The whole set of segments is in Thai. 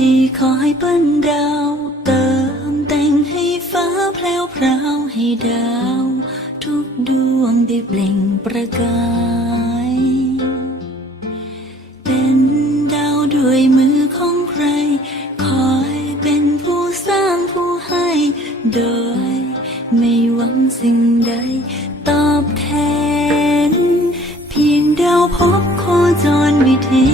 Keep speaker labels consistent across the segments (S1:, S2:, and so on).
S1: ที่คอยปั้นดาวเติมแต่งให้ฟ้าแพลวพราวให้ดาว ทุกดวงได้เปล่งประกาย เป็นดาวด้วยมือของใคร คอยเป็นผู้สร้างผู้ให้ โดย ไม่หวังสิ่งใด ตอบแทน เพียงดาวพบโคจรวิถี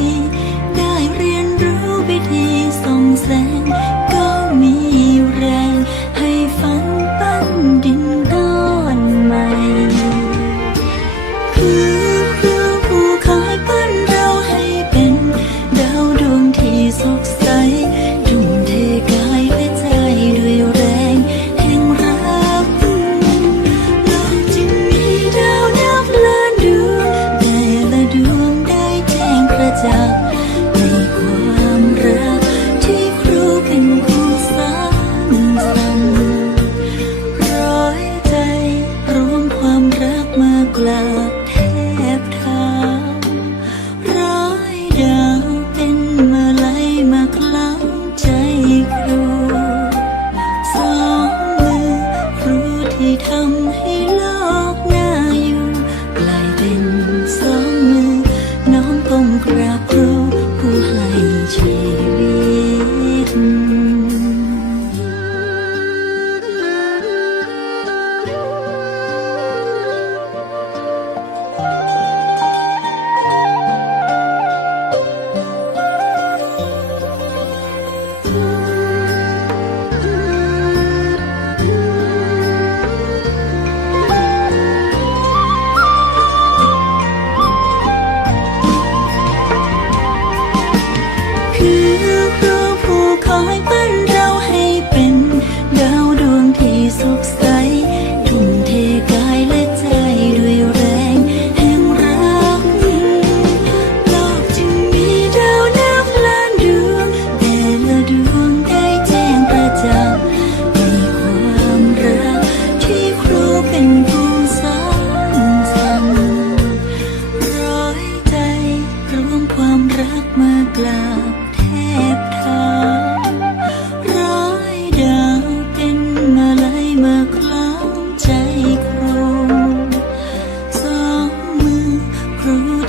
S1: 沦为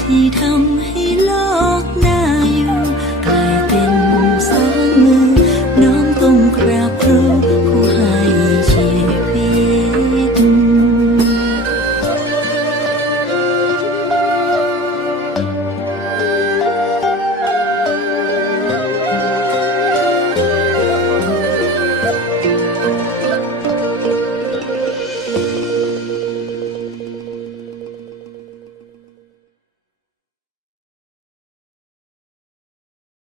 S1: 低头